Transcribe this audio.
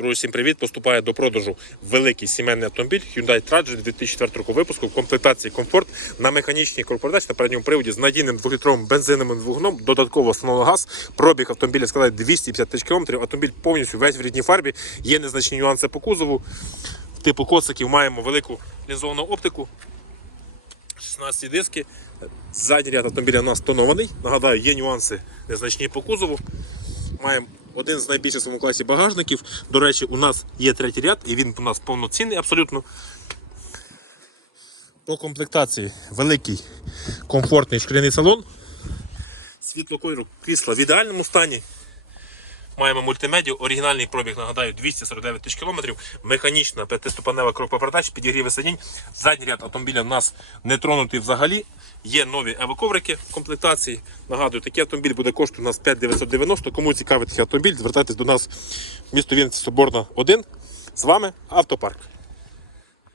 Друзі, всім привіт! Поступає до продажу великий сімейний автомобіль Hyundai Trajet 2004 року випуску в комплектації комфорт на механічній корпоратації на передньому приводі з надійним 2-літровим бензиновим двигуном, додатково встановлено газ. Пробіг автомобіля складає 250 тисяч км. Автомобіль повністю весь в рідній фарбі. Є незначні нюанси по кузову. Типу коциків маємо велику лінзовану оптику. 16 диски. Задній ряд автомобіля у нас тонований. Нагадаю, є нюанси незначні по кузову. Маємо один з найбільших в своєму класі багажників. До речі, у нас є третій ряд, і він у нас повноцінний абсолютно. По комплектації великий комфортний шкіряний салон. Світло кольору крісла в ідеальному стані. Маємо мультимедіа, оригінальний пробіг, нагадаю, 249 тисяч кілометрів, механічна п'ятиступанева передач, підігріви сидінь. Задній ряд автомобіля в нас не тронутий взагалі. Є нові евоковрики в комплектації. Нагадую, такий автомобіль буде коштувати у нас 5990. Кому цікавий такий автомобіль, звертайтесь до нас в місто Вінниця Соборна 1. З вами Автопарк.